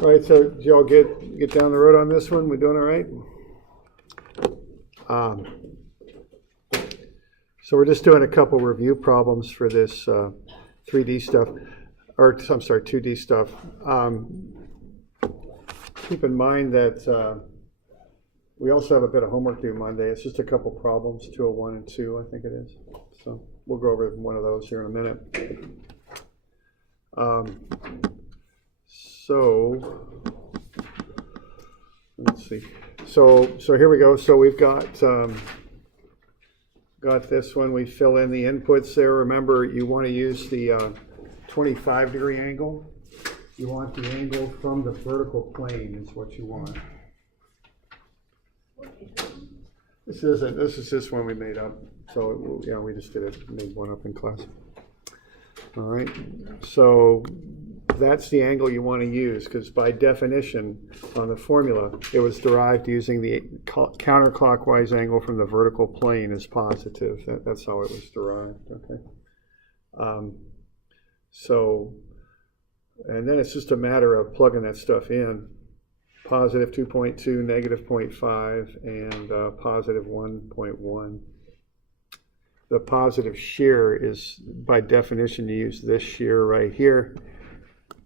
All right, so did y'all get down the road on this one? We doing all right? So we're just doing a couple review problems for this 3D stuff, or I'm sorry, 2D stuff. Keep in mind that we also have a bit of homework due Monday. It's just a couple problems, 201 and 2, I think it is. So we'll go over one of those here in a minute. So let's see. So here we go. So we've got this one. We fill in the inputs there. Remember, you want to use the 25-degree angle. You want the angle from the vertical plane is what you want. This is just one we made up. So yeah, we just made one up in class. All right. So that's the angle you want to use, because by definition on the formula, it was derived using the counterclockwise angle from the vertical plane is positive. That's how it was derived. Okay. And then it's just a matter of plugging that stuff in. Positive 2.2, negative 0.5, and positive 1.1. The positive shear is, by definition, you use this shear right here.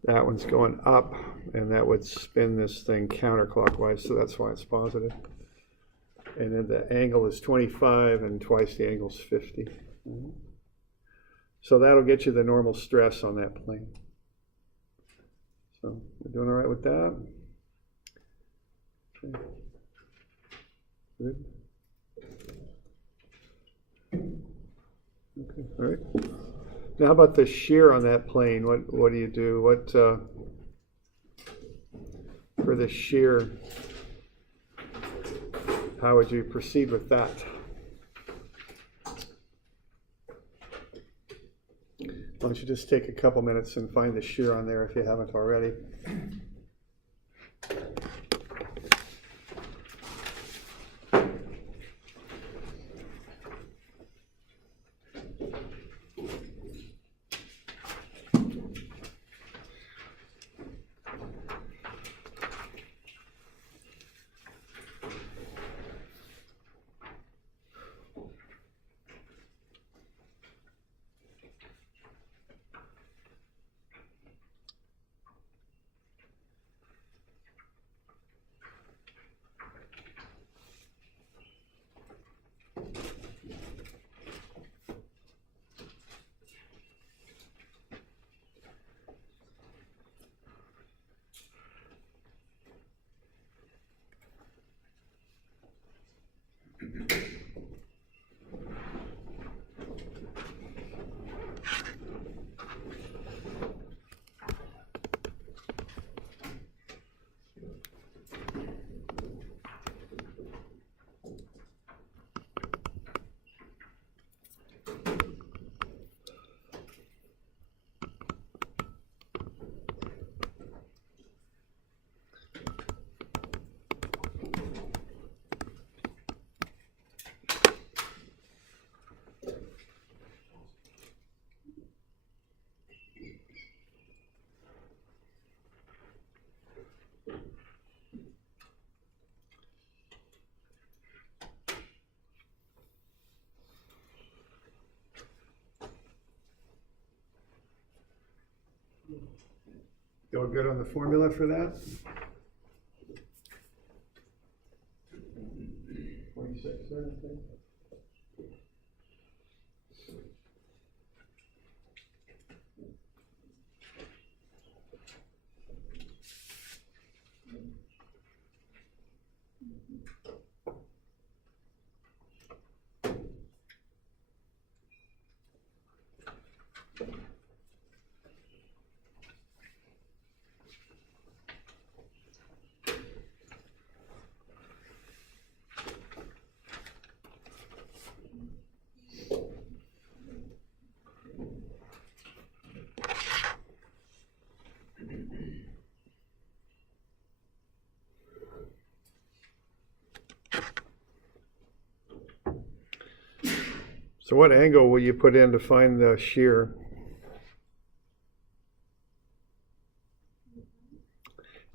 That one's going up, and that would spin this thing counterclockwise, so that's why it's positive. And then the angle is 25, and twice the angle is 50. So that'll get you the normal stress on that plane. So we're doing all right with that? Okay. Good. Okay, all right. Now, how about the shear on that plane? What do you do? For the shear, how would you proceed with that? Why don't you just take a couple minutes and find the shear on there if you haven't already. Go good on the formula for that? 26, I think. So what angle will you put in to find the shear?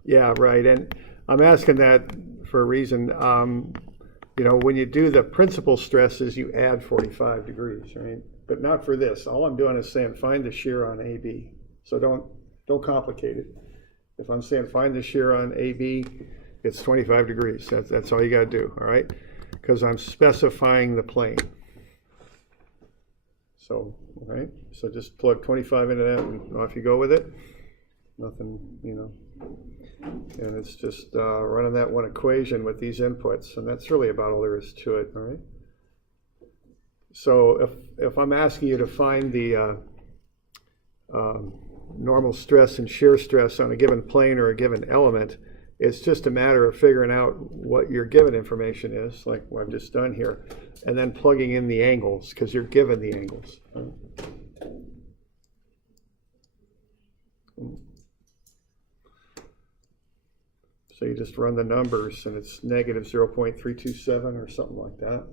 Yeah, right. And I'm asking that for a reason. You know, when you do the principal stresses, you add 45 degrees, right? But not for this. All I'm doing is saying find the shear on AB. So don't complicate it. If I'm saying find the shear on AB, it's 25 degrees. That's all you got to do, all right? Because I'm specifying the plane. So, all right, so just plug 25 into that and off you go with it. Nothing, you know. And it's just running that one equation with these inputs, and that's really about all there is to it, all right? So if I'm asking you to find the normal stress and shear stress on a given plane or a given element, it's just a matter of figuring out what your given information is, like what I've just done here, and then plugging in the angles, because you're given the angles. So you just run the numbers, and it's negative 0.327 or something like that.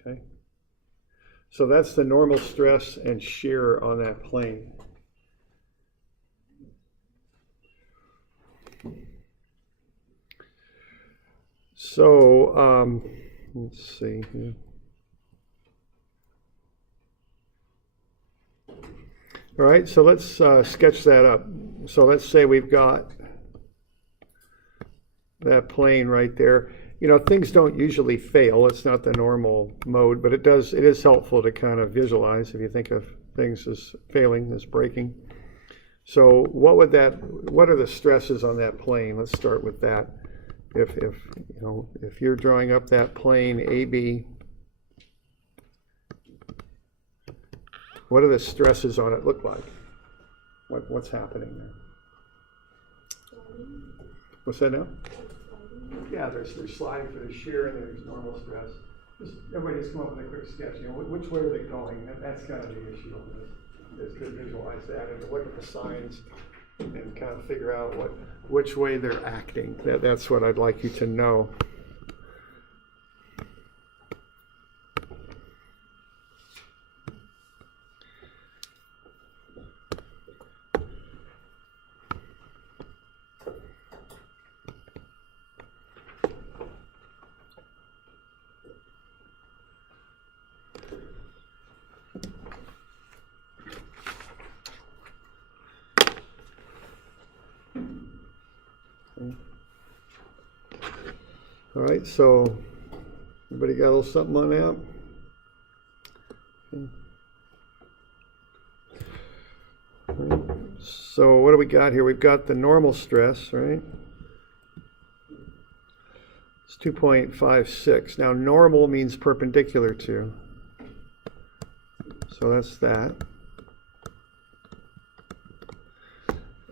Okay. So that's the normal stress and shear on that plane. So let's see here. All right, so let's sketch that up. So let's say we've got that plane right there. You know, things don't usually fail. It's not the normal mode, but it is helpful to kind of visualize if you think of things as failing, as breaking. So what are the stresses on that plane? Let's start with that. If you're drawing up that plane AB, what do the stresses on it look like? What's happening there? What's that now? Yeah, there's sliding for the shear and there's normal stress. Everybody just come up with a quick sketch. You know, which way are they going? That's kind of the issue on this. Is to visualize that and to look at the signs and kind of figure out which way they're acting. That's what I'd like you to know. All right, so everybody got a little something on that? Okay. So what do we got here? We've got the normal stress, right? It's 2.56. Now normal means perpendicular to. So that's that.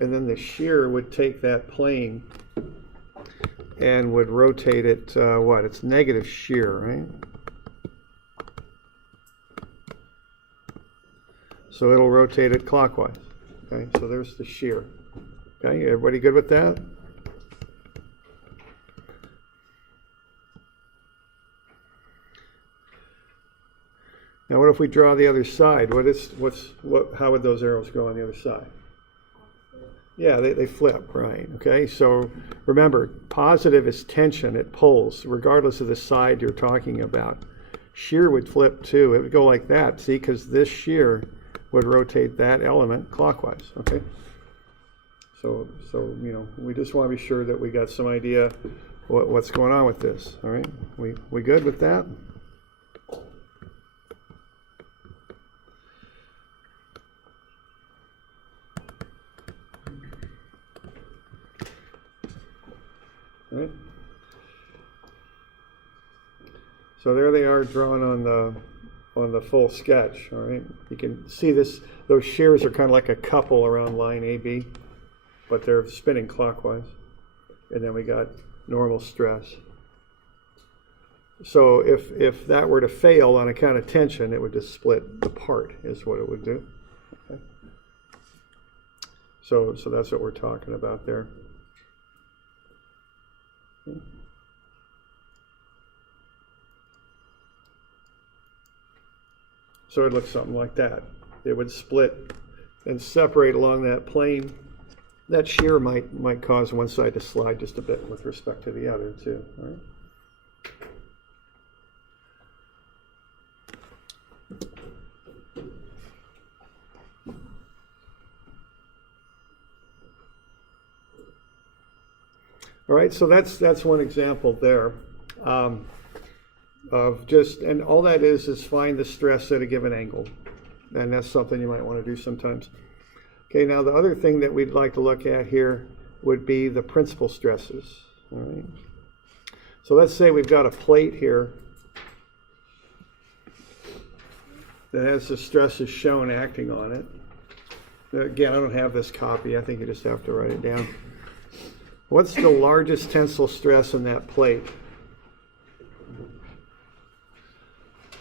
And then the shear would take that plane and would rotate it, it's negative shear, right? So it'll rotate it clockwise. Okay, so there's the shear. Okay, everybody good with that? Now what if we draw the other side? How would those arrows go on the other side? Yeah, they flip, right? Okay, so remember, positive is tension, it pulls, regardless of the side you're talking about. Shear would flip too, it would go like that, see, because this shear would rotate that element clockwise, okay? So you know, we just want to be sure that we got some idea what's going on with this, all right? We good with that? Right. So there they are drawn on the full sketch. All right, you can see this. Those shears are kind of like a couple around line AB, but they're spinning clockwise. And then we got normal stress. So if that were to fail on account of tension, it would just split apart. Is what it would do. Okay. So that's what we're talking about there. So it looks something like that. It would split and separate along that plane, that shear might cause one side to slide just a bit with respect to the other too. All right? All right, so that's one example there of just, and all that is find the stress at a given angle, and that's something you might want to do sometimes. Okay, now the other thing that we'd like to look at here would be the principal stresses. All right, so let's say we've got a plate here that has the stresses shown acting on it. Again, I don't have this copy. I think you just have to write it down. What's the largest tensile stress in that plate?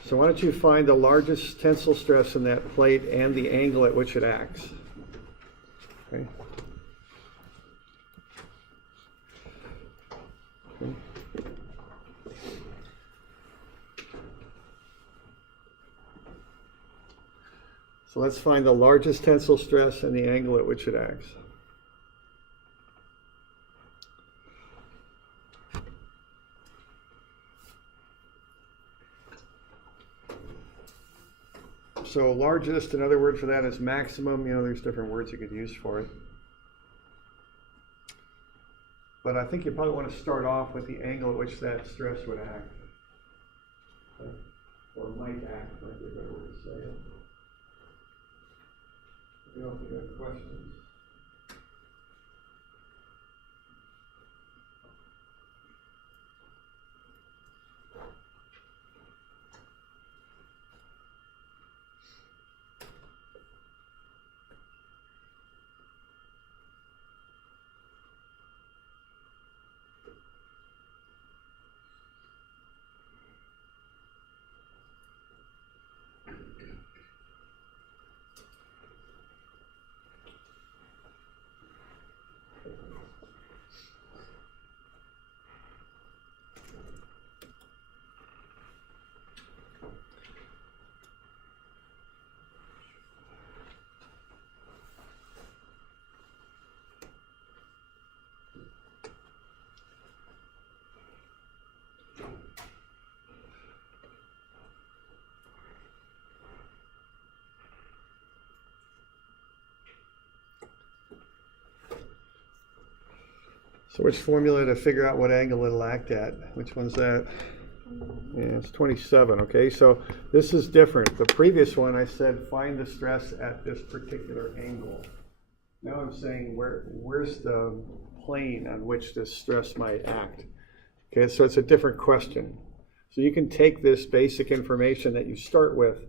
So why don't you find the largest tensile stress in that plate and the angle at which it acts? Okay. Okay. So let's find the largest tensile stress and the angle at which it acts. So largest, another word for that is maximum. You know, there's different words you could use for it. But I think you probably want to start off with the angle at which that stress would act. Okay. Or might act, might be a better word to say it. You know, if you have questions. So which formula to figure out what angle it'll act at? Which one's that? Yeah, it's 27, okay? So this is different. The previous one I said find the stress at this particular angle. Now I'm saying where's the plane on which this stress might act? Okay, so it's a different question. So you can take this basic information that you start with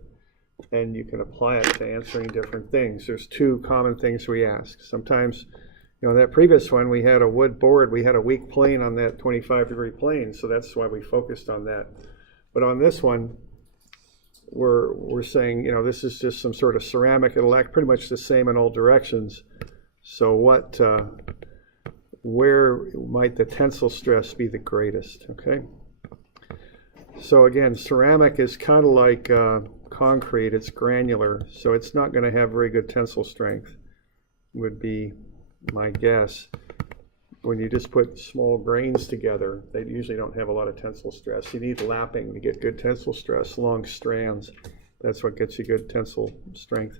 and you can apply it to answering different things. There's two common things we ask. Sometimes, you know, that previous one, we had a wood board, we had a weak plane on that 25-degree plane, so that's why we focused on that. But on this one, we're saying, you know, this is just some sort of ceramic. It'll act pretty much the same in all directions. So where might the tensile stress be the greatest, okay? So again, ceramic is kind of like concrete. It's granular, so it's not going to have very good tensile strength, would be my guess. When you just put small grains together, they usually don't have a lot of tensile stress. You need lapping to get good tensile stress, long strands. That's what gets you good tensile strength.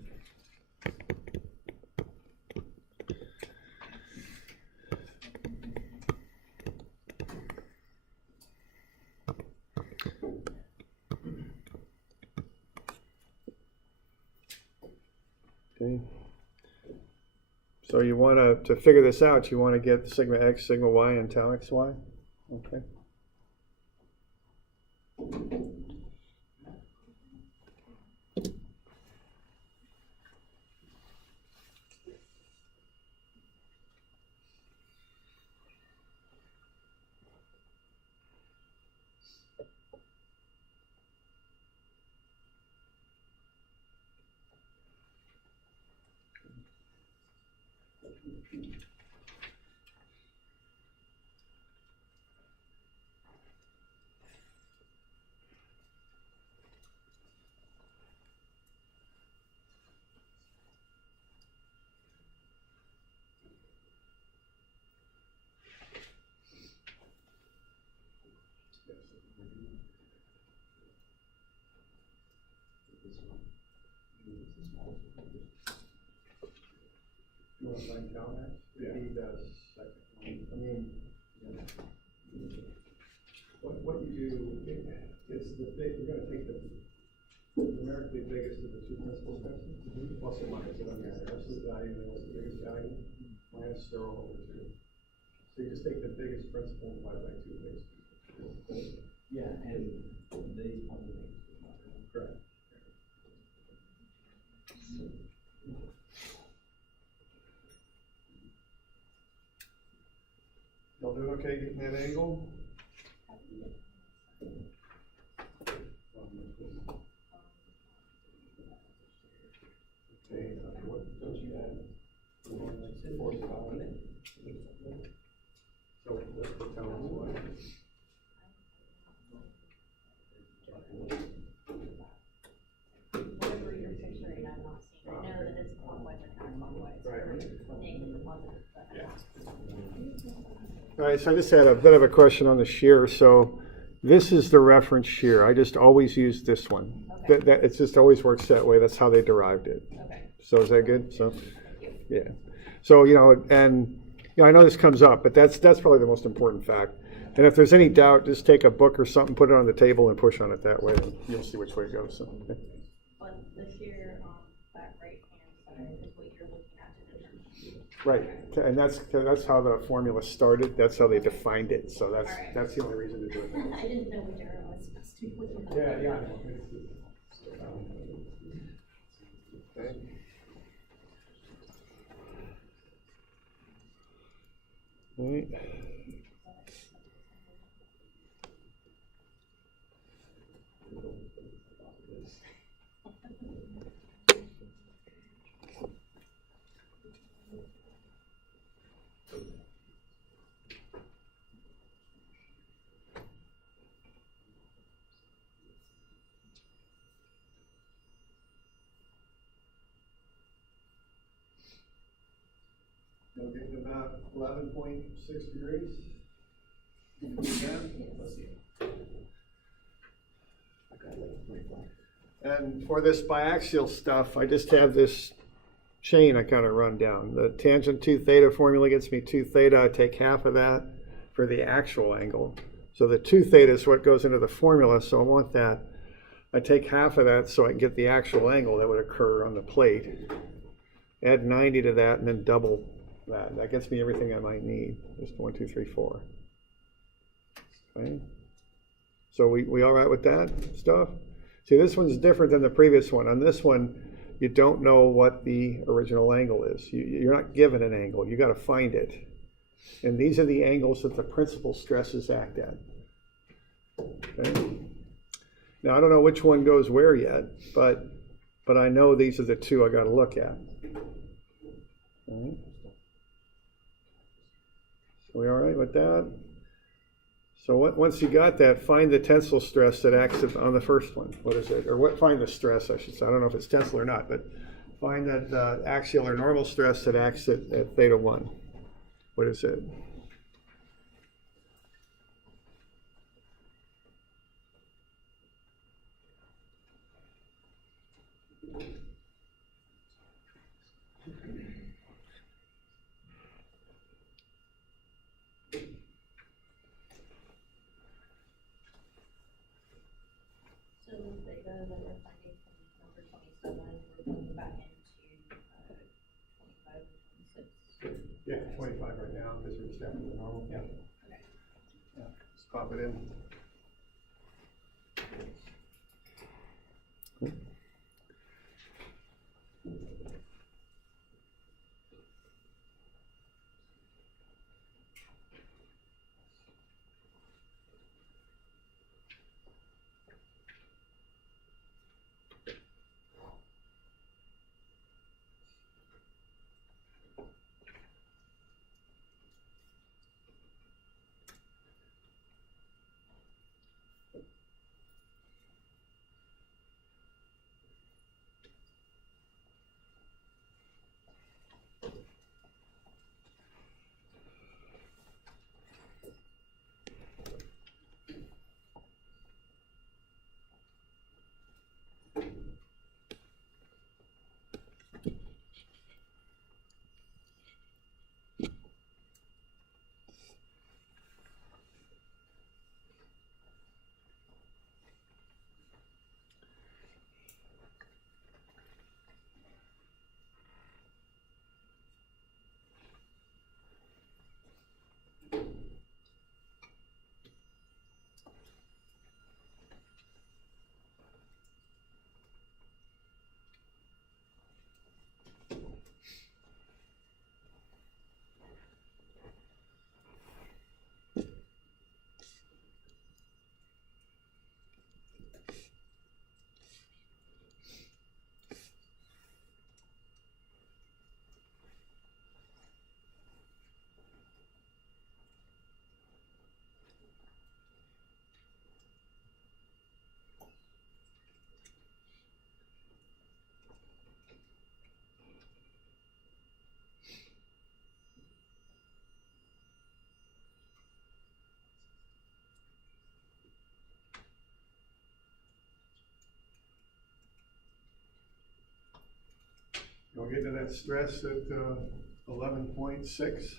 Okay. So you want to figure this out, you want to get sigma x, sigma y, and tau xy. Okay. You want to find Calmax? Yeah. He does second one. I mean, what you do is you're going to take the numerically biggest of the two principal stresses, plus or minus it on the absolute value, and what's the biggest value, minus 0 over 2. So you just take the biggest principal and divide by 2 biggest. Yeah, and these other things. Correct. Y'all doing okay getting that angle? Okay, what don't you add? 45. So what's the town's what? Whatever you're picturing, I'm not seeing. I know that it's clockwise and counterclockwise. Right. Negative or positive, but Yeah. All right, so I just had a bit of a question on the shear. So this is the reference shear. I just always use this one. Okay. That it just always works that way. That's how they derived it. okay. So is that good? So, Thank you. yeah. So, and I know this comes up, but that's probably the most important fact. And if there's any doubt, just take a book or something, put it on the table, and push on it that way, and you'll see which way it goes. So, okay. But the shear on that right hand side is what you're looking at to determine. Right, and that's how the formula started. That's how they defined it. So All right. that's the only reason to do it. I didn't know which arrow I was supposed to be looking at. Yeah. Okay. All right. You'll get to about 11.6 degrees. And for this biaxial stuff, I just have this chain I kind of run down. The tangent 2 theta formula gets me 2 theta. I take half of that for the actual angle. So the 2 theta is what goes into the formula, so I want that. I take half of that so I can get the actual angle that would occur on the plate. Add 90 to that and then double that. That gets me everything I might need. Just 1, 2, 3, 4. Okay. So we all right with that stuff? See, this one's different than the previous one. On this one, you don't know what the original angle is. You're not given an angle. You got to find it. And these are the angles that the principal stresses act at. Okay. Now, I don't know which one goes where yet, but I know these are the two I got to look at. All right. So we all right with that? So once you got that, find the tensile stress that acts on the first one. What is it? Or find the stress, I should say. I don't know if it's tensile or not, but find that axial or normal stress that acts at theta 1. What is it? So the theta that we're finding from number 27, we're going back into 25 and 26. Yeah, 25 right now because we're stepping to normal. Yeah. Okay. Yeah. Just pop it in. Cool. I'll get to that stress at 11.6.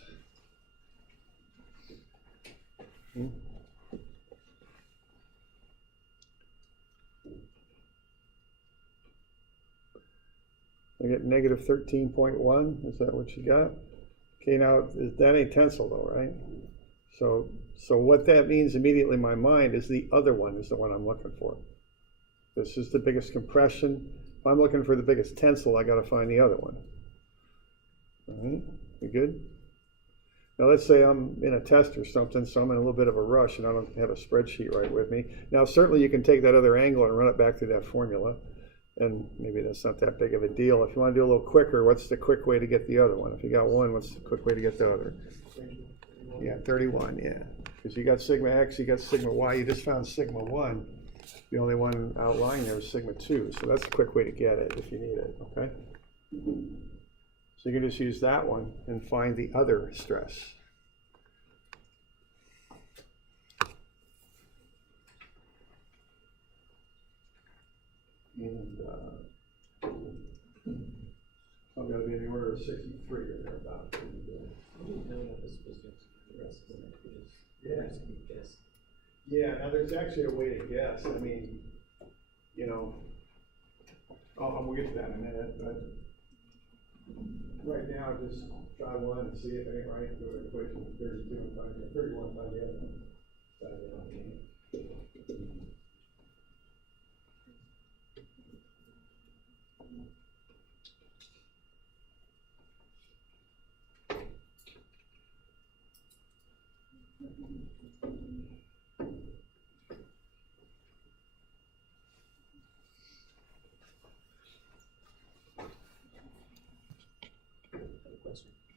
I get negative 13.1. Is that what you got? Okay, now that ain't tensile though, right? So what that means immediately in my mind is the other one is the one I'm looking for. This is the biggest compression. If I'm looking for the biggest tensile, I got to find the other one. All right, you good? Now let's say I'm in a test or something, so I'm in a little bit of a rush and I don't have a spreadsheet right with me. Now certainly you can take that other angle and run it back through that formula, and maybe that's not that big of a deal. If you want to do a little quicker, what's the quick way to get the other one? If you got one, what's the quick way to get the other? Yeah, 31, yeah. Because you got sigma x, you got sigma y, you just found sigma 1. The only one outlying there is sigma 2, so that's a quick way to get it if you need it, okay? So you can just use that one and find the other stress. And I'm going to be in the order of 63 or thereabouts. Yeah, now there's actually a way to guess. I mean, you know, we'll get to that in a minute, but right now just try one and see if it ain't right. Do an equation 32 and find it, 31 by the other one.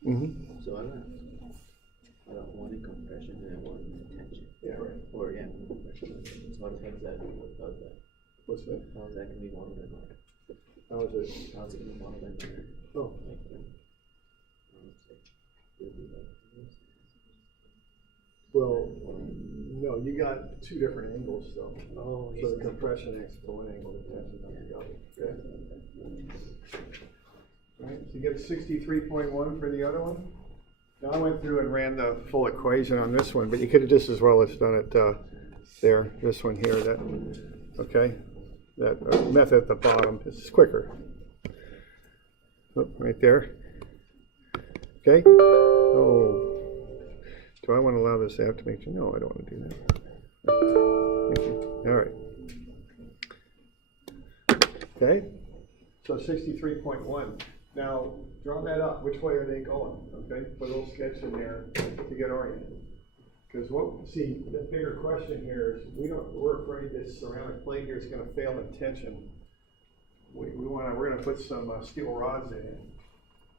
Mm-hmm. So I got one in compression and one in tension. Yeah, right. Or yeah, compression. So how does that work? What's that? How is that gonna be modeled in order? How is it? How's it gonna be modeled in order? Oh. Well, no, you got two different angles though. Oh, so the compression is the one angle, the tension on the other. Okay. Right, so you get 63.1 for the other one. Now I went through and ran the full equation on this one, but you could have just as well as done it there. This one here, okay, that method at the bottom is quicker. Oh, right there. Okay. Oh, do I want to allow this app to make you? No, I don't want to do that. Thank you. All right. Okay. So 63.1. Now, draw that up. Which way are they going? Okay, put a little sketch in there to get oriented. Because the bigger question here is we're afraid this ceramic plate here is going to fail in tension. We're going to put some steel rods in it,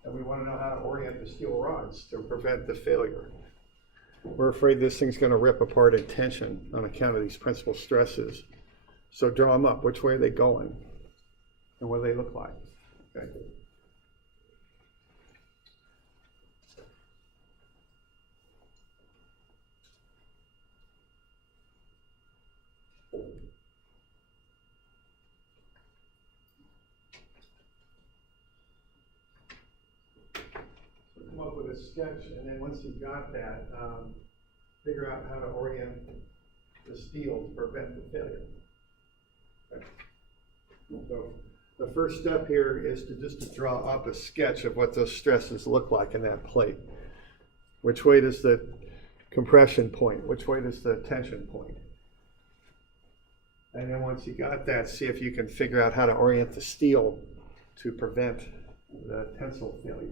and we want to know how to orient the steel rods to prevent the failure. We're afraid this thing's going to rip apart in tension on account of these principal stresses. So draw them up. Which way are they going? And what do they look like? Okay. Come up with a sketch, and then once you've got that, figure out how to orient the steel to prevent the failure. Okay. So the first step here is to draw up a sketch of what those stresses look like in that plate. Which way does the compression point? Which way does the tension point? And then once you got that, see if you can figure out how to orient the steel to prevent the tensile failure.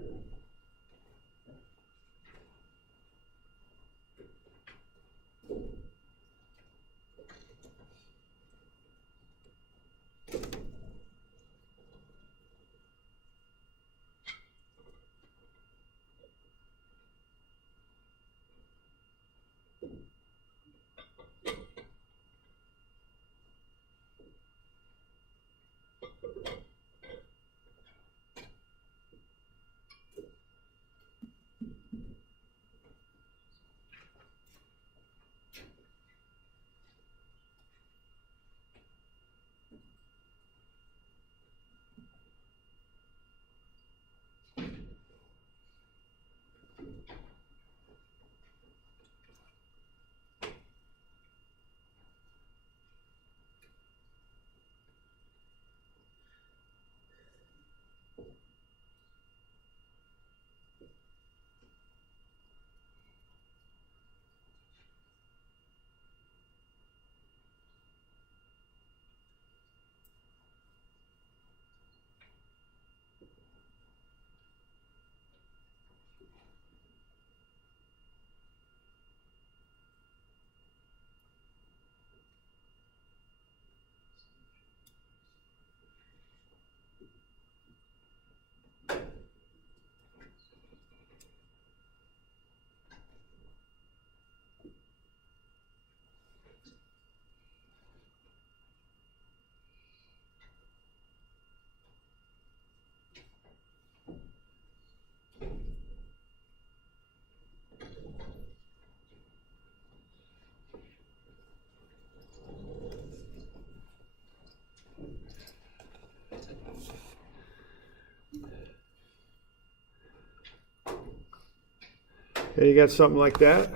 Okay, you got something like that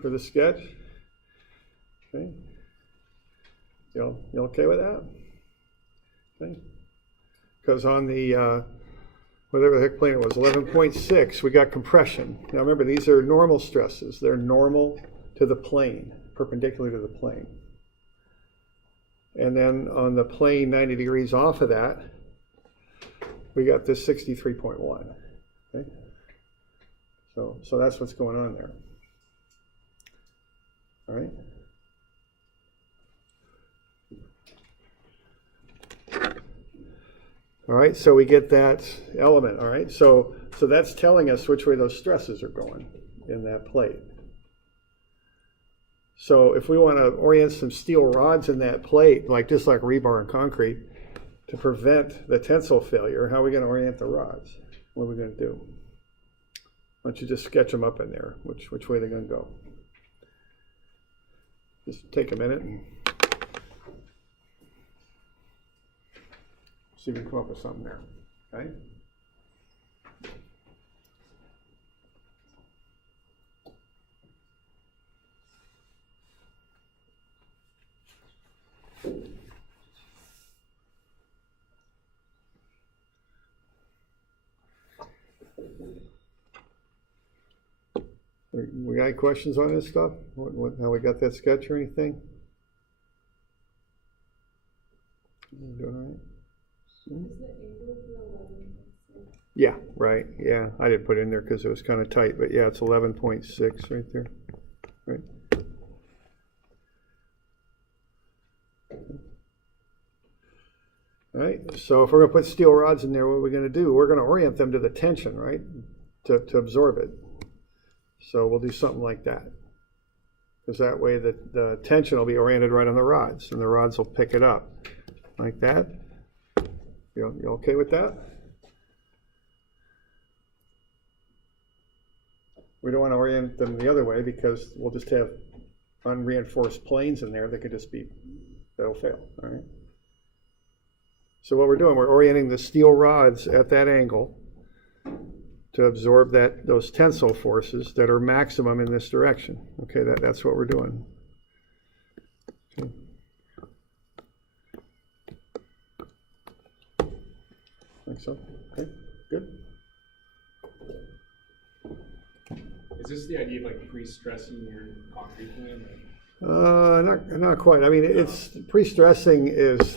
for the sketch? Okay. You okay with that? Okay. Because on the, whatever the heck plane it was, 11.6, we got compression. Now remember, these are normal stresses. They're normal to the plane, perpendicular to the plane. And then on the plane 90 degrees off of that, we got this 63.1. Okay? So that's what's going on there. All right. All right, so we get that element. All right, so that's telling us which way those stresses are going in that plate. So if we want to orient some steel rods in that plate, just like rebar and concrete, to prevent the tensile failure, how are we going to orient the rods? What are we going to do? Why don't you just sketch them up in there, which way they're going to go? Just take a minute and see if we can come up with something there, okay? We got any questions on this stuff? How we got that sketch or anything? You doing all right? Yeah, right. Yeah, I didn't put it in there because it was kind of tight, but yeah, it's 11.6 right there. Right. All right. So if we're going to put steel rods in there, what are we going to do? We're going to orient them to the tension, right? To absorb it. So we'll do something like that. Because that way the tension will be oriented right on the rods, and the rods will pick it up like that. You okay with that? We don't want to orient them the other way because we'll just have unreinforced planes in there that could just be, that'll fail, all right? So what we're doing, we're orienting the steel rods at that angle to absorb those tensile forces that are maximum in this direction. Okay, that's what we're doing. Okay. Think so? Okay, good. Is this the idea of pre-stressing your concrete plan? Not quite. I mean, it's pre-stressing is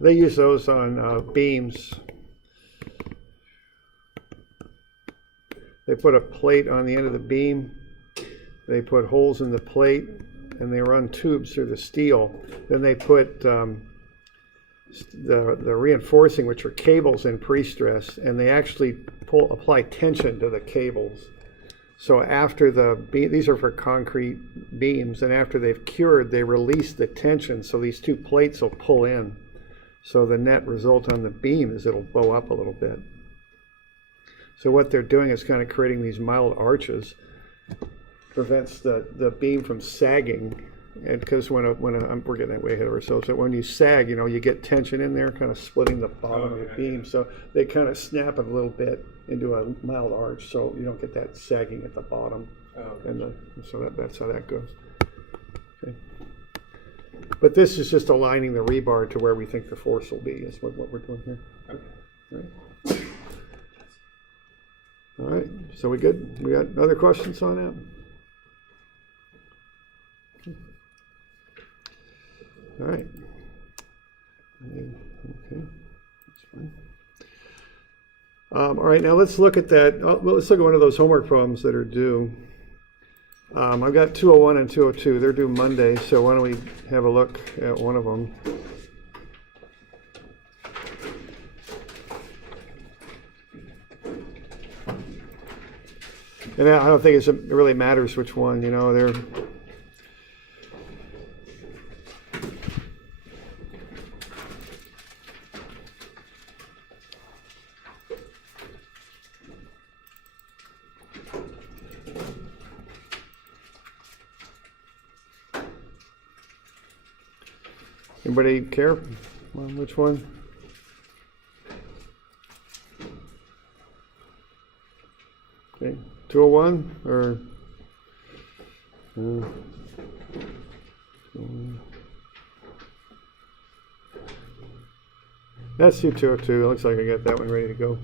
they use those on beams. They put a plate on the end of the beam. They put holes in the plate, and they run tubes through the steel. Then they put the reinforcing, which are cables, in pre-stress, and they actually apply tension to the cables. So after these are for concrete beams, and after they've cured, they release the tension, so these two plates will pull in. So the net result on the beam is it'll bow up a little bit. So what they're doing is kind of creating these mild arches, prevents the beam from sagging. And because we're getting way ahead of ourselves, but when you sag, you get tension in there, kind of splitting the bottom of the beam. So they kind of snap it a little bit into a mild arch, so you don't get that sagging at the bottom. So that's how that goes. Okay. But this is just aligning the rebar to where we think the force will be, is what we're doing here. Okay. All right. All right. So we good? We got other questions on that? All right. Okay, that's fine. All right, now let's look at that. Let's look at one of those homework problems that are due. I've got 201 and 202. They're due Monday, so why don't we have a look at one of them. And I don't think it really matters which one, they're... Anybody care on which one? 201 or? Let's do 202. Looks like I got that one ready to go.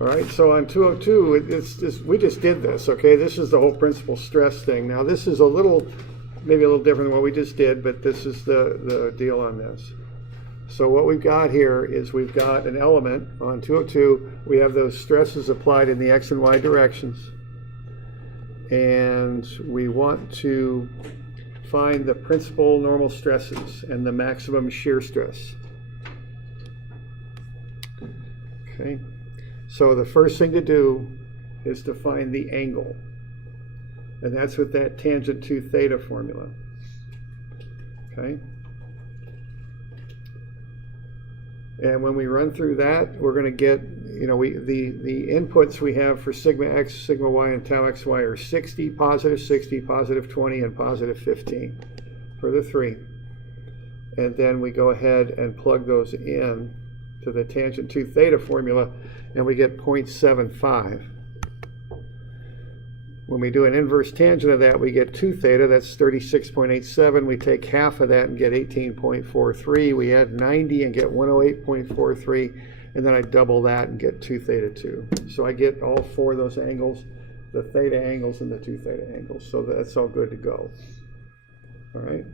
All right, so on 202, we just did this, okay? This is the whole principal stress thing. Now this is maybe a little different than what we just did, but this is the deal on this. So what we've got here is we've got an element on 202. We have those stresses applied in the X and Y directions. And we want to find the principal normal stresses and the maximum shear stress. Okay. So the first thing to do is to find the angle. And that's with that tangent 2 theta formula. Okay? And when we run through that, we're going to get, the inputs we have for sigma x, sigma y, and tau xy are 60, positive 20, and positive 15 for the three. And then we go ahead and plug those in to the tangent 2 theta formula, and we get 0.75. When we do an inverse tangent of that, we get 2 theta, that's 36.87. We take half of that and get 18.43. We add 90 and get 108.43. And then I double that and get 2 theta 2. So I get all 4 of those angles, the theta angles and the 2 theta angles. So that's all good to go. All right.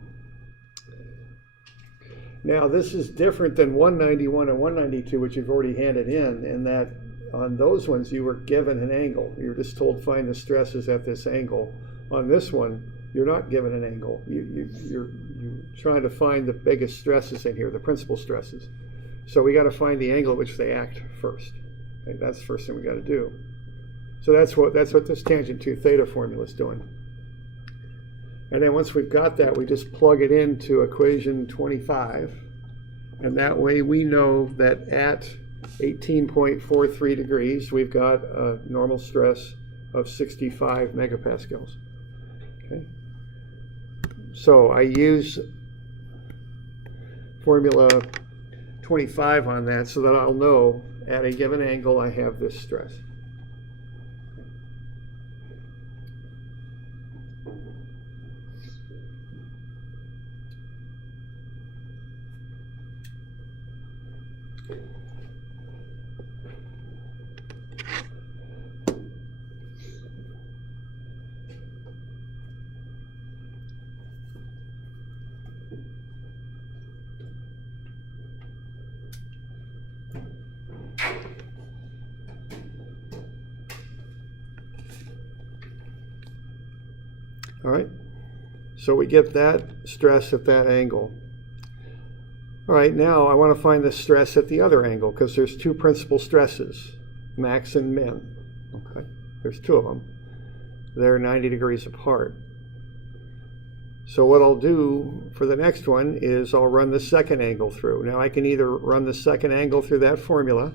Now this is different than 191 and 192, which you've already handed in that on those ones you were given an angle. You were just told find the stresses at this angle. On this one, you're not given an angle. You're trying to find the biggest stresses in here, the principal stresses. So we got to find the angle at which they act first. Okay, that's the first thing we got to do. So that's what this tangent 2 theta formula is doing. And then once we've got that, we just plug it into equation 25. And that way we know that at 18.43 degrees, we've got a normal stress of 65 megapascals. Okay. So I use formula 25 on that so that I'll know at a given angle I have this stress. All right, so we get that stress at that angle. All right, now I want to find the stress at the other angle because there's 2 principal stresses, max and min. Okay, there's 2 of them. They're 90 degrees apart. So what I'll do for the next one is I'll run the second angle through. Now I can either run the second angle through that formula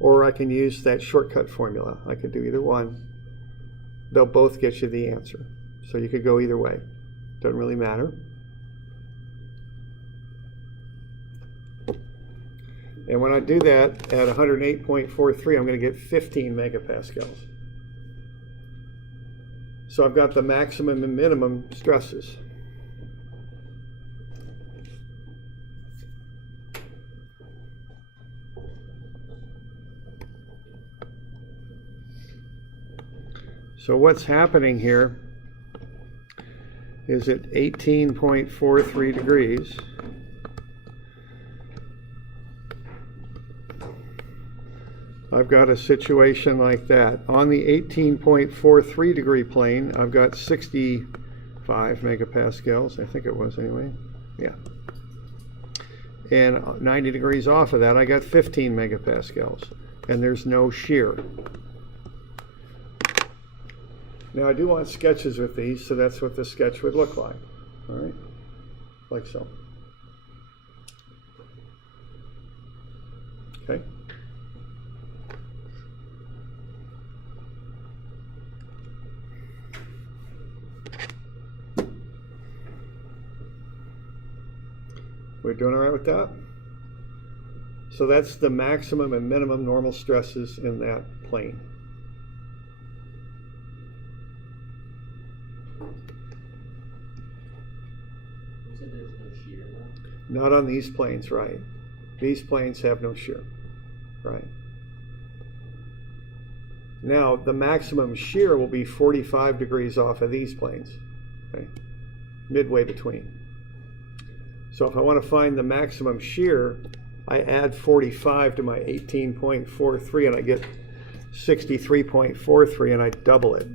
or I can use that shortcut formula. I could do either one. They'll both get you the answer. So you could go either way. Doesn't really matter. And when I do that at 108.43, I'm going to get 15 megapascals. So I've got the maximum and minimum stresses. So what's happening here is at 18.43 degrees, I've got a situation like that. On the 18.43 degree plane, I've got 65 megapascals, I think it was anyway, yeah. And 90 degrees off of that, I got 15 megapascals, and there's no shear. Now I do want sketches with these, so that's what the sketch would look like. All right, like so. Okay. We're doing all right with that? So that's the maximum and minimum normal stresses in that plane. You said there's no shear now? Not on these planes, right? These planes have no shear, right? Now, the maximum shear will be 45 degrees off of these planes, okay? Midway between. So if I want to find the maximum shear, I add 45 to my 18.43 and I get 63.43 and I double it,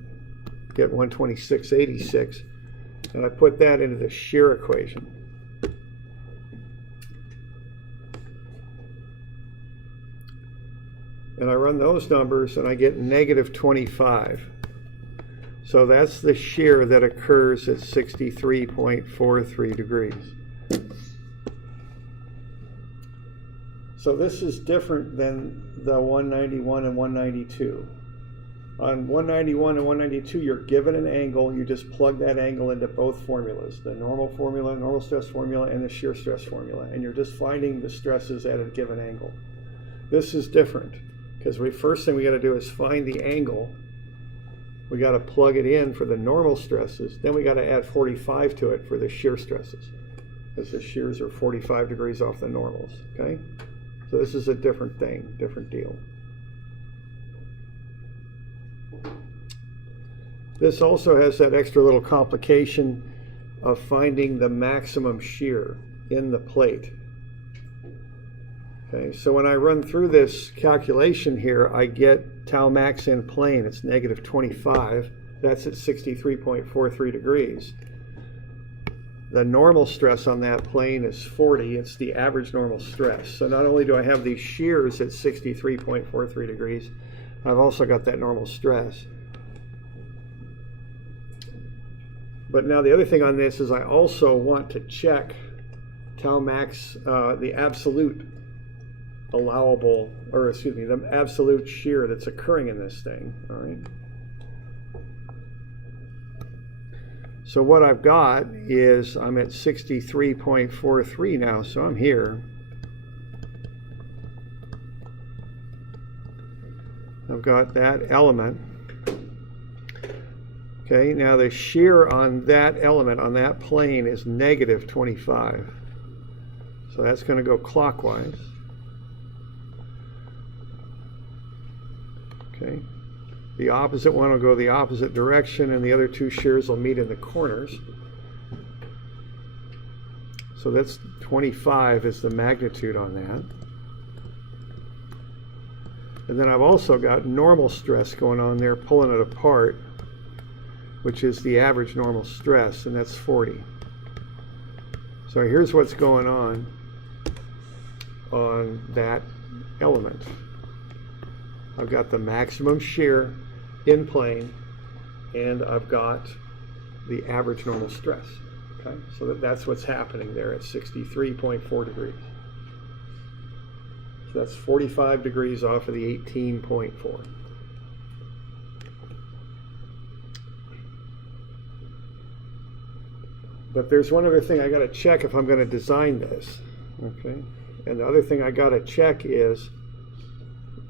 get 126.86, and I put that into the shear equation. And I run those numbers and I get negative 25. So that's the shear that occurs at 63.43 degrees. So this is different than the 191 and 192. On 191 and 192, you're given an angle, you just plug that angle into both formulas, the normal formula, normal stress formula, and the shear stress formula, and you're just finding the stresses at a given angle. This is different, because the first thing we got to do is find the angle. We got to plug it in for the normal stresses, then we got to add 45 to it for the shear stresses, because the shears are 45 degrees off the normals, okay? So this is a different thing, different deal. This also has that extra little complication of finding the maximum shear in the plate. Okay, so when I run through this calculation here, I get tau max in plane, it's negative 25. That's at 63.43 degrees. The normal stress on that plane is 40. It's the average normal stress. So not only do I have these shears at 63.43 degrees, I've also got that normal stress. But now the other thing on this is I also want to check tau max, the absolute allowable, or excuse me, the absolute shear that's occurring in this thing, all right? So what I've got is I'm at 63.43 now, so I'm here. I've got that element. Okay, now the shear on that element, on that plane, is negative 25. So that's going to go clockwise. Okay. The opposite one will go the opposite direction, and the other two shears will meet in the corners. So that's 25 is the magnitude on that. And then I've also got normal stress going on there, pulling it apart, which is the average normal stress, and that's 40. So here's what's going on that element. I've got the maximum shear in plane, and I've got the average normal stress. Okay, so that's what's happening there at 63.4 degrees. So that's 45 degrees off of the 18.4. But there's one other thing I got to check if I'm going to design this. Okay, and the other thing I got to check is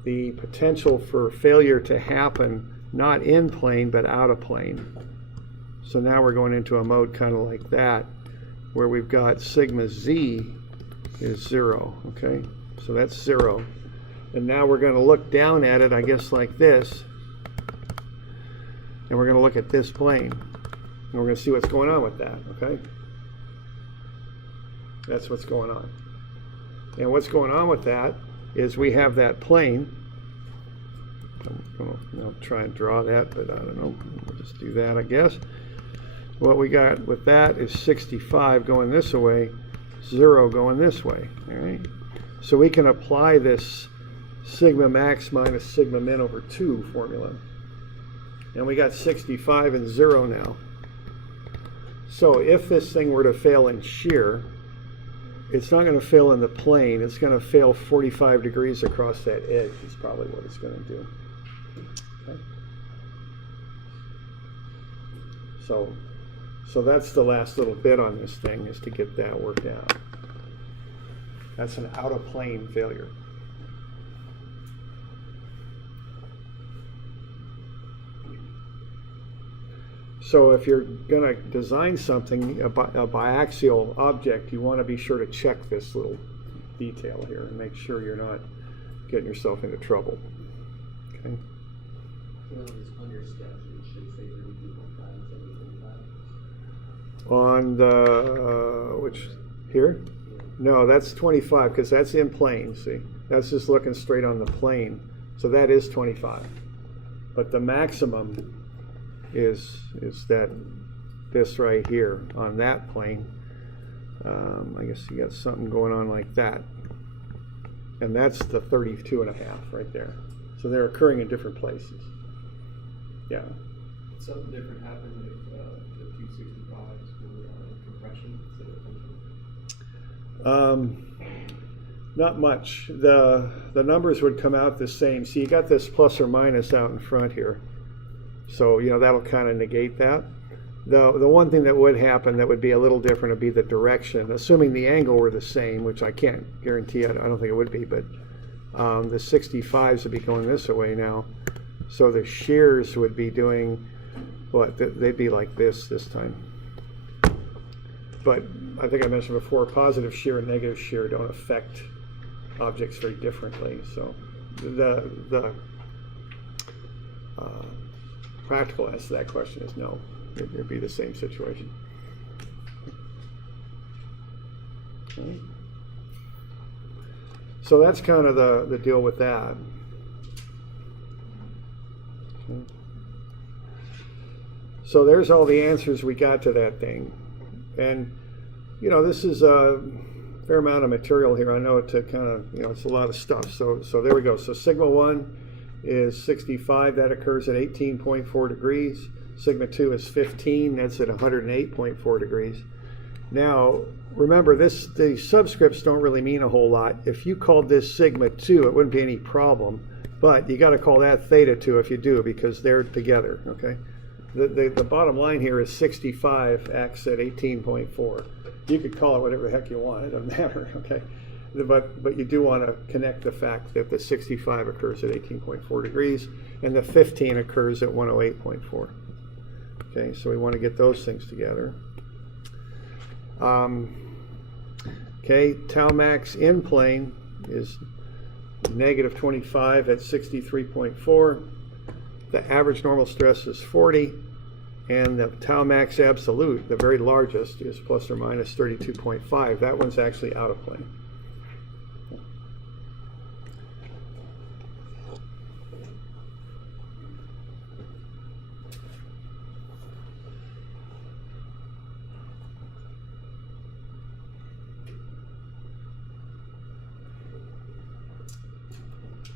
the potential for failure to happen not in plane but out of plane. So now we're going into a mode kind of like that, where we've got sigma z is 0. Okay, so that's 0, and now we're going to look down at it, I guess, like this, and we're going to look at this plane, and we're going to see what's going on with that. Okay, that's what's going on. And what's going on with that is we have that plane. I'll try and draw that, but I don't know. We'll just do that, I guess. What we got with that is 65 going this way, 0 going this way. All right. So we can apply this sigma max minus sigma min over 2 formula. And we got 65 and 0 now. So if this thing were to fail in shear, it's not going to fail in the plane. It's going to fail 45 degrees across that edge is probably what it's going to do. Okay. So that's the last little bit on this thing, is to get that worked out. That's an out of plane failure. So if you're gonna design something, a biaxial object, you wanna be sure to check this little detail here and make sure you're not getting yourself into trouble. Okay. Well, it's on your sketch, it should say 32.5 instead of 25. On the, which, here? No, that's 25, because that's in plane, see? That's just looking straight on the plane. So that is 25. But the maximum is this right here on that plane. I guess you got something going on like that. And that's the 32.5 right there. So they're occurring in different places. Yeah. Something different happened if the 265s were compression instead of tension? Not much. The numbers would come out the same. So you got this plus or minus out in front here. So, you know, that'll kind of negate that. The one thing that would happen that would be a little different would be the direction, assuming the angle were the same, which I can't guarantee. I don't think it would be, but the 65s would be going this way now. So the shears would be doing what? They'd be like this time. But I think I mentioned before, positive shear and negative shear don't affect objects very differently. So the practical answer to that question is no. It'd be the same situation. Okay. So that's kind of the deal with that. Okay. So there's all the answers we got to that thing. And, you know, this is a fair amount of material here. I know to kind of, you know, it's a lot of stuff. So there we go. So sigma 1 is 65. That occurs at 18.4 degrees. Sigma 2 is 15. That's at 108.4 degrees. Now, remember, the subscripts don't really mean a whole lot. If you called this sigma 2, it wouldn't be any problem. But you got to call that theta 2 if you do, because they're together, okay? The bottom line here is 65 acts at 18.4. You could call it whatever the heck you want. It doesn't matter, okay? But you do want to connect the fact that the 65 occurs at 18.4 degrees and the 15 occurs at 108.4. Okay, so we want to get those things together. Okay, tau max in plane is negative 25 at 63.4. The average normal stress is 40. And the tau max absolute, the very largest, is plus or minus 32.5. That one's actually out of plane.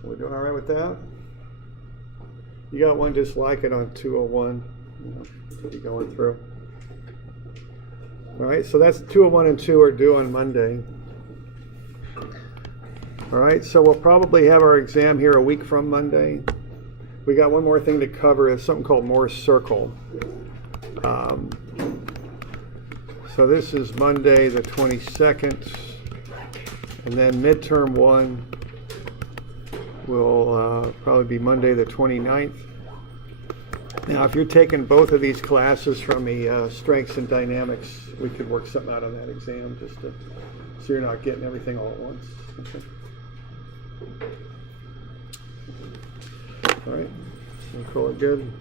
We're doing all right with that? You got one just like it on 201. Keep you going through. All right, so that's 201 and 2 are due on Monday. All right, so we'll probably have our exam here a week from Monday. We got one more thing to cover. It's something called Moore's circle. So this is Monday the 22nd, and then midterm 1 will probably be Monday the 29th. Now, if you're taking both of these classes from the strengths and dynamics, we could work something out on that exam just to, so you're not getting everything all at once. Okay. All right, we'll call it good.